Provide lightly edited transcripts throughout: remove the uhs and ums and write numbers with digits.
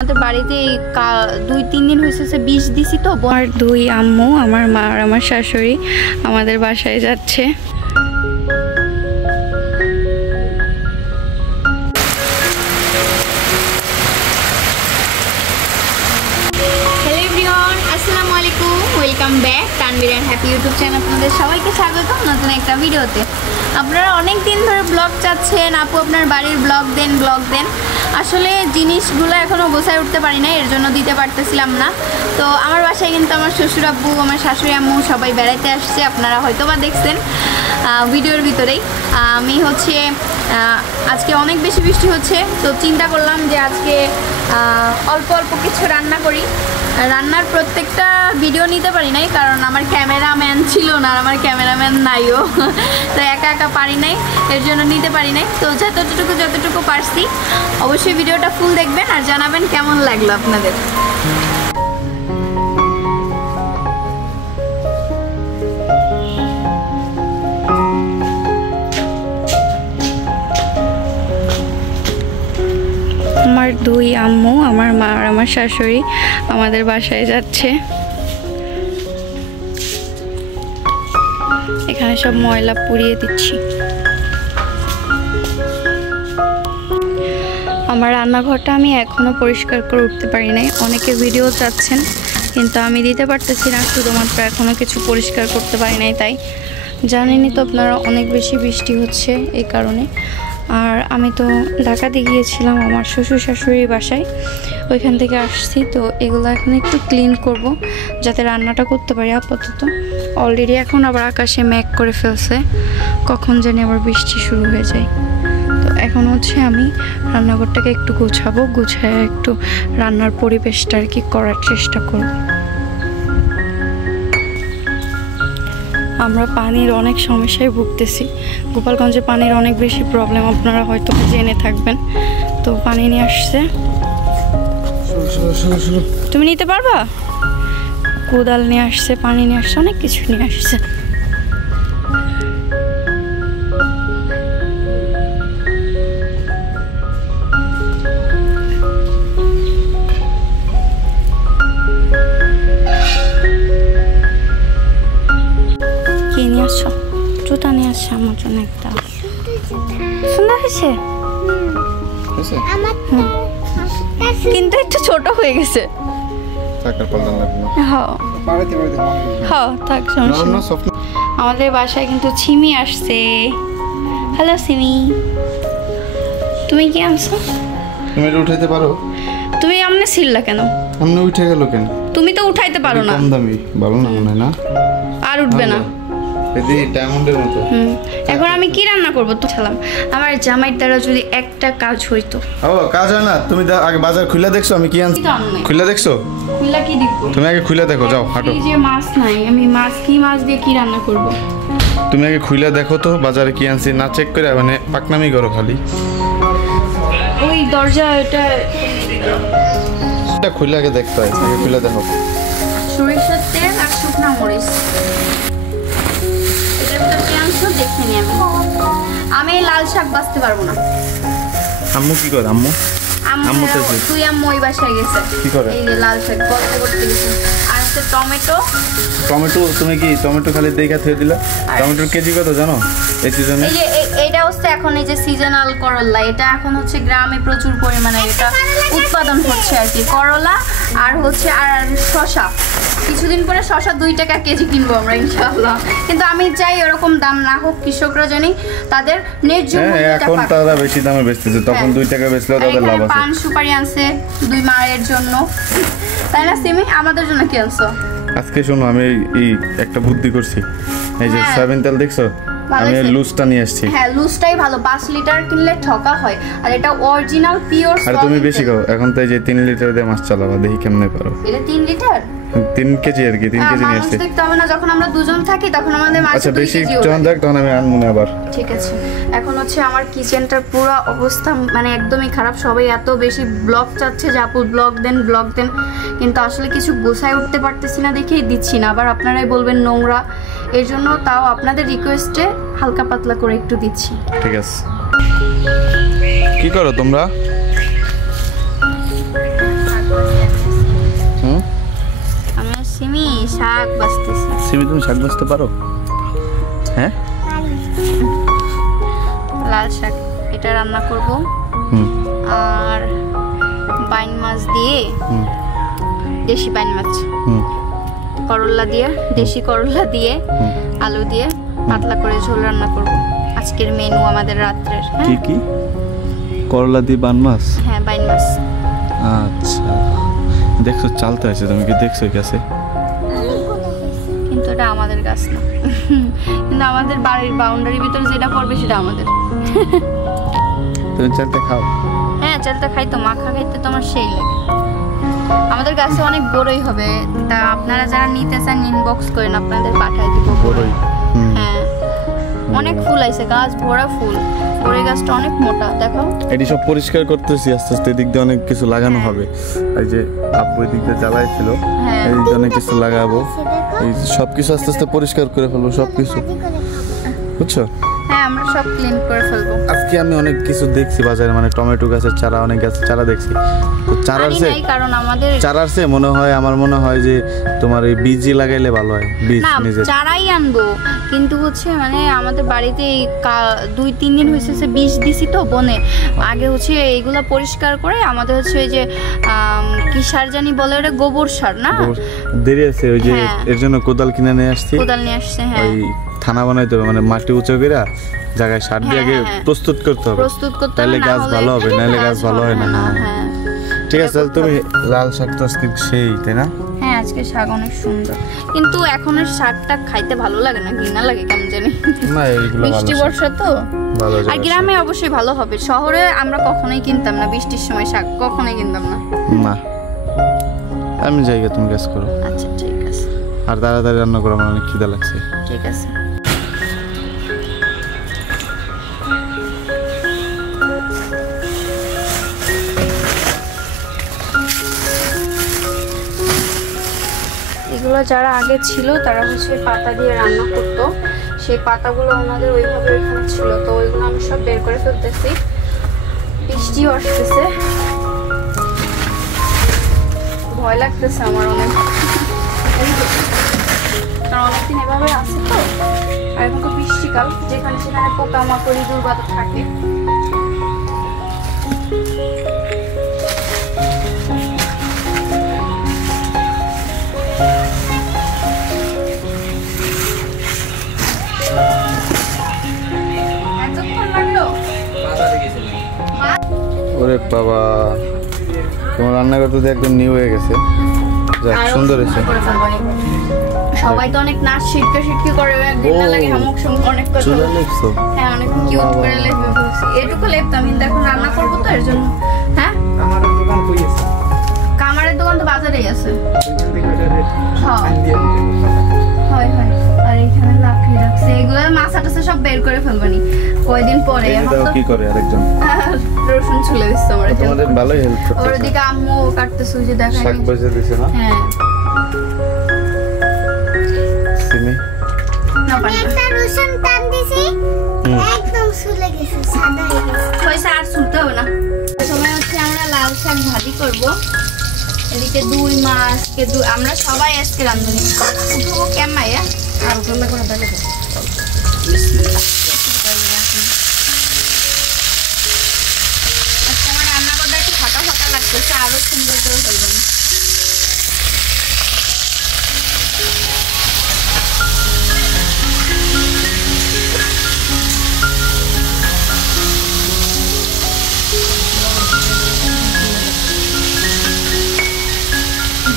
আমাদের বাড়িতে 2-3 দিন হয়েছে বিষ দিছি তো। আমার দুই আম্মু, আমার মা আর আমার শাশুড়ি আমাদের বাসায় যাচ্ছে। হ্যালো এভরিওয়ান, আসসালামু আলাইকুম, welcome back Tanvir and happy YouTube channel. আপনাদের সবাইকে স্বাগত নতুন একটা ভিডিওতে। আপনারা অনেক দিন ধরে ব্লগ চাচ্ছেন, আপু আপনার বাড়ির ব্লগ দেন। আসলে জিনিসগুলো এখনও গোছায় উঠতে পারি না, এর জন্য দিতে পারতেছিলাম না। তো আমার বাসায় কিন্তু আমার শ্বশুর আব্বু, আমার শাশুড়ি আম্মু সবাই বেড়াইতে আসছে, আপনারা হয়তো বা দেখছেন ভিডিওর ভিতরেই। আমি আজকে অনেক বেশি বৃষ্টি হচ্ছে, তো চিন্তা করলাম যে আজকে অল্প অল্প কিছু রান্না করি। রান্নার প্রত্যেকটা ভিডিও নিতে পারি নাই, কারণ আমার ক্যামেরাম্যান ছিল না, আর আমার ক্যামেরাম্যান নাইও, তো একা পারি নাই, এর জন্য নিতে পারি নাই। তো যতটুকু পারছি অবশ্যই ভিডিওটা ফুল দেখবেন আর জানাবেন কেমন লাগলো আপনাদের। আমার দুই আম্মু, আমার মা আর আমার শাশুড়ি আমাদের বাসায় যাচ্ছে। এখানে সব ময়লা পুড়িয়ে দিচ্ছি। আমার রান্নাঘরটা আমি এখনো পরিষ্কার করে উঠতে পারি নাই। অনেকে ভিডিও চাচ্ছেন, কিন্তু আমি দিতে পারতেছি না, শুধুমাত্র এখনো কিছু পরিষ্কার করতে পারি নাই। তাই জানেনই তো আপনারা, অনেক বেশি বৃষ্টি হচ্ছে এই কারণে। আর আমি তো ঢাকাতে গিয়েছিলাম আমার শ্বশুর শাশুড়ির বাসায়, ওইখান থেকে আসছি। তো এগুলো এখন একটু ক্লিন করব যাতে রান্নাটা করতে পারি। আপাতত অলরেডি এখন আবার আকাশে মেঘ করে ফেলছে, কখন জানি আবার বৃষ্টি শুরু হয়ে যায়। তো এখন আমি রান্নাঘরটাকে একটু গোছাবো, গুছায় একটু রান্নার পরিবেশটা আর কি করার চেষ্টা করব। আমরা পানির অনেক সমস্যায় ভুগতেছি। গোপালগঞ্জে পানির অনেক বেশি প্রবলেম, আপনারা হয়তো জেনে থাকবেন। তো পানি নিয়ে আসছে, তুমি নিতে পারবা? কোদাল নিয়ে আসছে, পানি নিয়ে আসছে, অনেক কিছু নিয়ে আসছে। জুতা নিয়ে আসছে আমার জন্য একটা। সুন্দর হয়েছে কিন্তু একটু ছোট হয়ে গেছে। আমাদের বাসায় কিন্তু ছিমি আসছে। হ্যালো সিমি, তুমি কি আনছো? তুমি এটা উঠাইতে পারো? তুমি আমনে ছিললা কেন? আমনে উঠে গেল কেন? তুমি তো উঠাইতে পারো না। কম দামি ভালো না মনে হয় না? আর উঠবে না। এদি ডায়মন্ডের মতো। এখন আমি কি রান্না করব? তো ছালাম আমার জামাইর দ্বারা যদি একটা কাজ হইতো। ও কাজ হয় না? তুমি আগে বাজার খুলে দেখছো আমি কি আনছি? খুলে দেখছো? খুলে কি দিব? তুমি আগে খুলে দেখো, যাও হাঁটো। এই যে মাছ নাই, আমি মাছ দিয়ে কি রান্না করব? তুমি আগে খুলে দেখো তো বাজারে কি আনছি, না চেক করে মানে পাকনামি করো খালি। ওই দরজা এটা খুলে আগে দেখতে হয়, আগে খুলে দেখো। সরিষার তেল আর শুকনা মরিচ, এটার ভিতর কি আনছো দেখে নি। আমি লাল শাক বাছতে পারবো না। আম্মু কি করে? আম্মু তো তুই আম্মু ওই বাসায় গেছে, কি করে? এই যে লাল শাক করতে গেছে। আর হচ্ছে টমেটো। তুমি কি টমেটো খালি দেখা থুয়ে দিলা? টমেটোর কেজি কত জানো এই সিজনে? এই যে এটা এখন এই যে সিজনাল করলা, এটা এখন গ্রামে প্রচুর পরিমাণে এটা উৎপাদন হচ্ছে আর কি, করলা। আর আর শসা, কিছুদিন পরে শসা 2 টাকা কেজি কিনবো আমরা ইনশাআল্লাহ। কিন্তু আমি চাই এরকম দাম না হোক, কৃষকরা জানি তাদের ন্যায্য মূল্যটা পাক। এখন তারা বেশি দামে বেচতেছে, তখন 2 টাকা বেচলেও তাদের লাভ আছে। পান সুপারি আনছে 2 মায়ের জন্য, তাই না সিমি? আমাদের জন্য কি আনছো? আজকে শোনো, আমি এই একটা বুদ্ধি করছি। এই যে সয়াবিন তেল দেখছো, আমি লুজটা নিয়ে আসছি। হ্যাঁ, লুজটাই ভালো। 5 লিটার কিনলে ঠকা হয়, আর এটা অরিজিনাল পিওর। আর তুমি বেশি খাও, এখন তো এই যে 3 লিটার দিয়ে মাছ চালাবা, দেখি কেমনে পারো। এটা 3 লিটার 3 কেজি আর কি, 3 কেজি নিয়ে আসছি। দেখতে হবে না, যখন আমরা দুজন থাকি তখন আমাদের মাছ। আচ্ছা বেশি যখন দেখ তখন আমি আনবো না আবার। ঠিক আছে। এখন আমার কিচেনটার পুরো অবস্থা মানে একদমই খারাপ। সবাই এত বেশি ব্লগ চাচ্ছে যে আপু ব্লগ দেন, কিন্তু আসলে কিছু গোছায় উঠতে পারতেছি না দেখেই দিচ্ছি না। আবার আপনারাই বলবেন নোংরা, এর জন্য তাও আপনাদের রিকোয়েস্টে হালকা পাতলা করে একটু দিচ্ছি। ঠিক আছে। কি করো তোমরা? শাক বাছতেছি। সিমি তুমি শাক বাছতে পারো? হ্যাঁ, লাল শাক এটা রান্না করব। আর বাইন মাছ দিয়ে, দেশি বাইন মাছ, করলা দিয়ে, দেশি করলা দিয়ে, আলু দিয়ে পাতলা করে ঝোল রান্না করব। আজকের মেনু আমাদের রাত্রের। কি কি? করলা দিয়ে বান মাছ? হ্যাঁ, বাইন মাছ। আচ্ছা, দেখছো চালতে আছে, তুমি কি দেখছো কাছে? কিন্তু এটা আমাদের গাছ না, কিন্তু আমাদের বাড়ির বাউন্ডারির ভিতরে যেটা পড়বে সেটা আমাদের। তুমি চালতে খাও? হ্যাঁ, চালটা খাই তো, মাখা খাইতে তো আমার সেই লাগে। আমাদের গাছে অনেক বড়ই হবে, তা আপনারা যারা নিতে চান ইনবক্স করেন, আপনাদের পাঠাই দিব বড়ই। হ্যাঁ, অনেক ফুল আইছে, গাছ ভরা ফুল। বড়ই গাছটা অনেক মোটা, দেখো। এটি সব পরিষ্কার করতেছি আস্তে আস্তে, এদিক দিয়ে অনেক কিছু লাগানো হবে। এই যে আব্বু এদিক দিয়ে জ্বালাইছিল, এদিক দিয়ে অনেক কিছু লাগাবো। এই সব কিছু আস্তে আস্তে পরিষ্কার করে ফেলবো, সব কিছু, বুঝছো? হ্যাঁ, আমরা সব ক্লিন করে ফেলবো। আজকে আমি অনেক কিছু দেখছি বাজারে, মানে টমেটো গাছের চারা, অনেক গাছের চারা দেখছি। তো চারার সে, কারণ আমাদের চারার সে মনে হয়, আমার মনে হয় যে তোমার এই বীজই লাগাইলে ভালো হয়। বীজ নিজে চারাই আনবো, কিন্তু হচ্ছে মানে আমাদের বাড়িতে 2-3 দিন হয়েছে সে বীজ দিছি তো বনে। আগে হচ্ছে এইগুলা পরিষ্কার করে আমাদের হচ্ছে ওই যে কি সার জানি বলে, ওটা গোবর সার না? দেরি আছে, ওই যে এর জন্য কোদাল কিনে নিয়ে আসছি। কোদাল নিয়ে আসছে, হ্যাঁ। ওই থানা বানাইতে হবে, মানে মাটি উঁচু করে জায়গায় সার দিয়ে আগে প্রস্তুত করতে হবে, তাহলে গাছ ভালো হবে, নাহলে গাছ ভালো হয় না। হ্যাঁ, ঠিক আছে, তাহলে তুমি লাল শাক তো আজকে সেই, তাই না? হ্যাঁ, আজকে শাক অনেক সুন্দর, কিন্তু এখনের শাকটা খাইতে ভালো লাগে না, ঘৃণা লাগে কেমন জানি। না, এইগুলো ভালো, বৃষ্টি বর্ষা তো ভালো। আর গ্রামে অবশ্যই ভালো হবে, শহরে আমরা কখনোই কিনতাম না, বৃষ্টির সময় শাক কখনোই কিনতাম না। না, আমি যাই, তুমি কাজ করো। আচ্ছা, ঠিক আছে। আর তাড়াতাড়ি রান্না করো, আমার অনেক খিদা লাগছে। ঠিক আছে। এগুলো যারা আগে ছিল তারা হচ্ছে পাতা দিয়ে রান্না করতো, সেই পাতাগুলো ওনাদের ওইভাবে ওইখানে ছিল, তো ওইগুলো আমি সব বের করে ফেলতেছি। বৃষ্টিও আসতেছে, ভয় লাগতেছে আমার অনেক, কারণ অনেকদিন এভাবে আছে তো। আর এখন তো বৃষ্টিকাল, যেখানে সেখানে পোকামাকড়ি দুর্গন্ধ থাকে। ওরে বাবা, তোমার রান্না করতে তো একদম নিউ হয়ে গেছে, যাক সুন্দর হয়েছে। সবাই তো অনেক নাচ শিটকি করে, ঘৃণা লাগে, হামুক সমুক অনেক কথা। চুলা লেপছো? হ্যাঁ, অনেক কিউট করে লেপে ফেলছি। এটুকু লেপতাম, কিন্তু এখন রান্না করবো তো এর জন্য। হ্যাঁ, কামারের দোকান কই আছে? কামারের দোকান তো বাজারেই আছে। হয় হয়, আর এখানে লাকড়ি রাখছে, এগুলো মাছা টাছা সব বের করে ফেলবানি কয়দিন পরে। এখন তো কি করে আরেকজন রসুন ছুলে দিচ্ছে আমার, তোমাদের ভালোই হেল্প করতে। ওর দিকে আম্মু কাটতেছে, ওই যে দেখাই শাক ভেজে দিছে না? হ্যাঁ, সিমি না পানি একটা রসুন টান দিছি, একদম সুলে গেছে, সাদা হয়ে গেছে। পয়সা আর ছুলতে হবে না। সময় হচ্ছে আমরা লাল শাক ভাজি করব। এদিকে 2 মাছ আমরা সবাই আজকে রাঁধুনি উঠবো কেমাই। আর রান্না করে তাহলে আজকে আমার রান্না করতে একটু ফাটা ফাটা লাগতেছে, আরো সুন্দর করে ফেলবেন।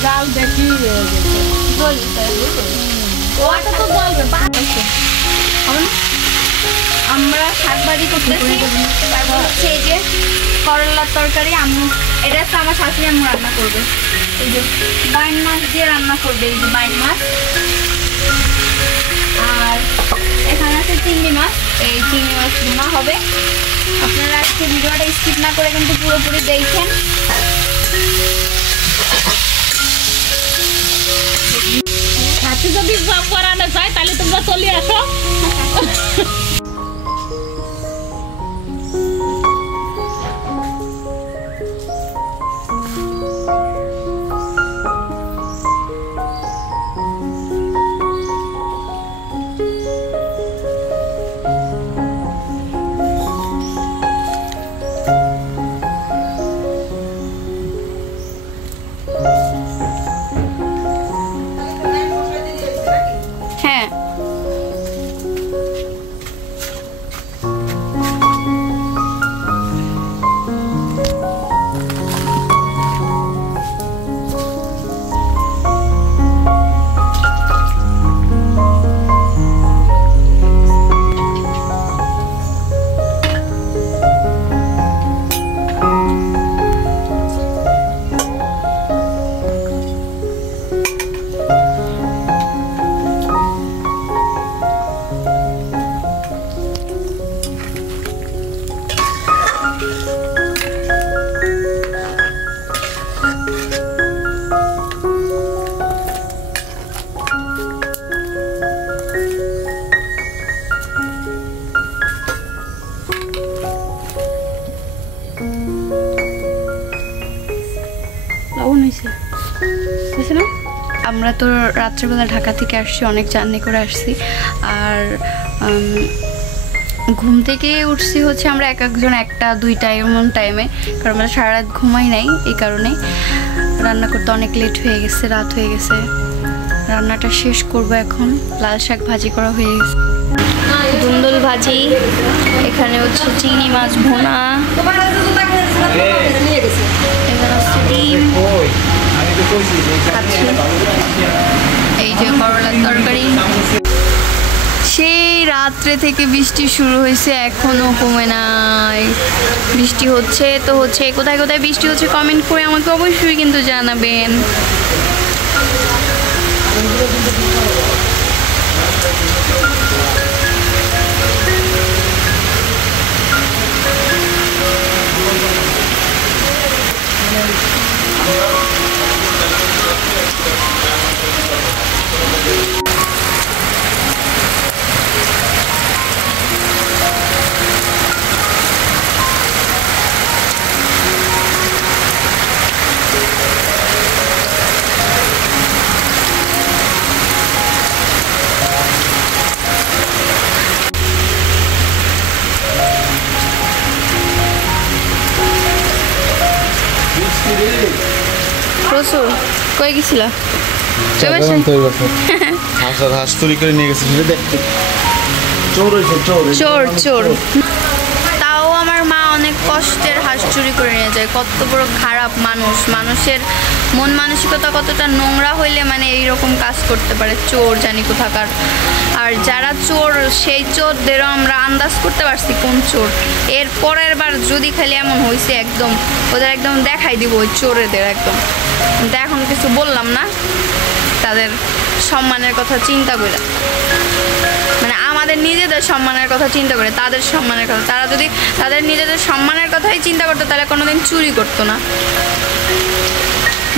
জাল দেখি ওটা তো বলবে আমরা শাক ভাজি করতেছি, তারপর হচ্ছে এই যে করলার তরকারি আম্মু, এটা হচ্ছে আমার শাশুড়ি আম্মু রান্না করবে। এই যে বাইন মাছ দিয়ে রান্না করবে, এই যে বাইন মাছ। আর এখানে আছে চিংড়ি মাছ, এই চিংড়ি মাছ ভুনা হবে। আপনারা আজকে ভিডিওটা স্কিপ না করে কিন্তু পুরোপুরি দেখেন। হাতে যদি জব করানো যায় তাহলে তোমরা চলে আসো। লবণ হয়েছে হয়েছে না? আমরা তো রাত্রেবেলা ঢাকা থেকে আসছি, অনেক জার্নি করে আসছি। আর ঘুম থেকে উঠছি হচ্ছে আমরা এক একজন 1টা 2টা এমন টাইমে, কারণ আমরা সারা রাত ঘুমাই নাই। এই কারণে রান্না করতে অনেক লেট হয়ে গেছে, রাত হয়ে গেছে। রান্নাটা শেষ করব এখন। লাল শাক ভাজি করা হয়ে গেছে, ধুন্দুল ভাজি, এখানে হচ্ছে চিংড়ি মাছ ভুনা, এখানে হচ্ছে ডিম, এই যে করলার তরকারি। সেই রাত্রে থেকে বৃষ্টি শুরু হয়েছে, এখনো কমে নাই। বৃষ্টি হচ্ছে তো হচ্ছে, কোথায় কোথায় বৃষ্টি হচ্ছে কমেন্ট করে আমাকে অবশ্যই কিন্তু জানাবেন। প্রচুর কই গেছিল? হাঁস চুরি করে নিয়ে গেছে, দেখতে চোর চোর। তাও আমার মা অনেক কষ্টের হাঁস চুরি করে নিয়ে যায়। কত বড় খারাপ মানুষ, মানুষের মন মানসিকতা কতটা নোংরা হইলে মানে এইরকম কাজ করতে পারে। চোর জানি কোথাকার। আর যারা চোর, সেই চোরদেরও আমরা আন্দাজ করতে পারছি কোন চোর। এর পরের বার যদি খালি এমন হয়েছে, একদম ওদের একদম দেখাই দিব ওই চোরেদের একদম। কিন্তু এখন কিছু বললাম না, তাদের সম্মানের কথা চিন্তা করে, মানে আমাদের নিজেদের সম্মানের কথা চিন্তা করে, তাদের সম্মানের কথা। তারা যদি তাদের নিজেদের সম্মানের কথাই চিন্তা করতো তাহলে কোনোদিন চুরি করতো না।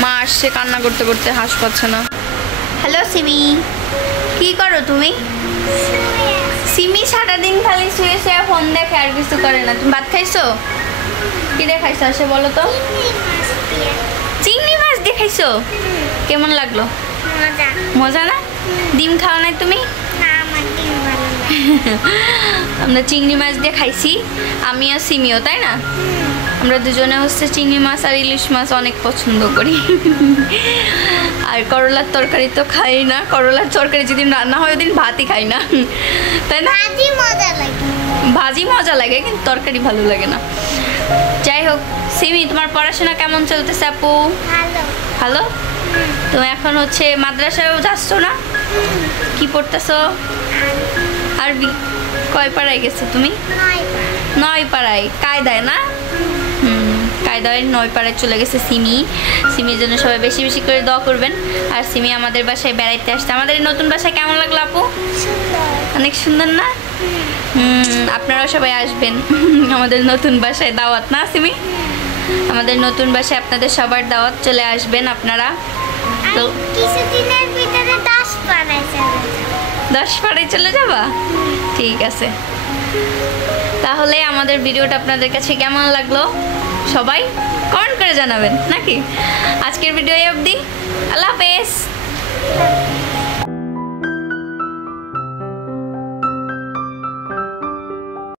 মা আসছে কান্না করতে করতে, হাঁস পাচ্ছে না। হ্যালো সিমি, কি করো তুমি? সিমি সারাদিন খালি শুয়ে শুয়ে ফোন দেখে, আর কিছু করে না। তুমি ভাত খাইছো? কি দেখাইছো আসে বলো তো? চিংড়ি মাছ দেখাইছো? কেমন লাগলো? মজা না? ডিম খাও নাই তুমি? আমরা চিংড়ি মাছ দিয়ে খাইছি, আমি আর সিমিও, তাই না? আমরা দুজনে হচ্ছে চিংড়ি মাছ আর ইলিশ মাছ অনেক পছন্দ করি। আর করলার তরকারি তো খাই না। করলার তরকারি যেদিন রান্না হয় ওদিন ভাতই খাই না, তাই না? ভাজি মজা লাগে কিন্তু তরকারি ভালো লাগে না। যাই হোক, সিমি তোমার পড়াশোনা কেমন চলতেছে আপু? ভালো। তুমি এখন হচ্ছে মাদ্রাসায়ও যাচ্ছ না? কি পড়তেছো? আরবি। কয় পাড়ায় গেছো তুমি? 9 পাড়ায়। কায়দায় না? কায়দায় 9 পাড়ায় চলে গেছে সিমি। সিমির জন্য সবাই বেশি বেশি করে দোয়া করবেন। আর সিমি আমাদের বাসায় বেড়াইতে আসছে। আমাদের নতুন বাসায় কেমন লাগলো আপু? অনেক সুন্দর না? আপনারাও সবাই আসবেন আমাদের নতুন বাসায়। দাওয়াত না সিমি? আমাদের নতুন বাসায় আপনাদের সবার দাওয়াত, চলে আসবেন আপনারা। তো কিছুদিনের ভিতরে 10 পাড়ায় চলে যাবা? ঠিক আছে। তাহলে আমাদের ভিডিওটা আপনাদের কাছে কেমন লাগলো সবাই কমেন্ট করে জানাবেন নাকি? আজকের ভিডিও এই অবধি। আল্লাহ হাফেজ।